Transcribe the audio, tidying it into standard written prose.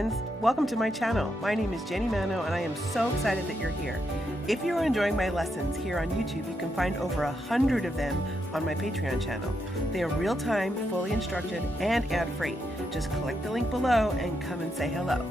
friends, welcome to my channel. My name is Jenny Manno and I am so excited that you're here. If you are enjoying my lessons here on YouTube, you can find over 100 of them on my Patreon channel. They are real-time, fully instructed, and ad-free. Just click the link below and come and say hello.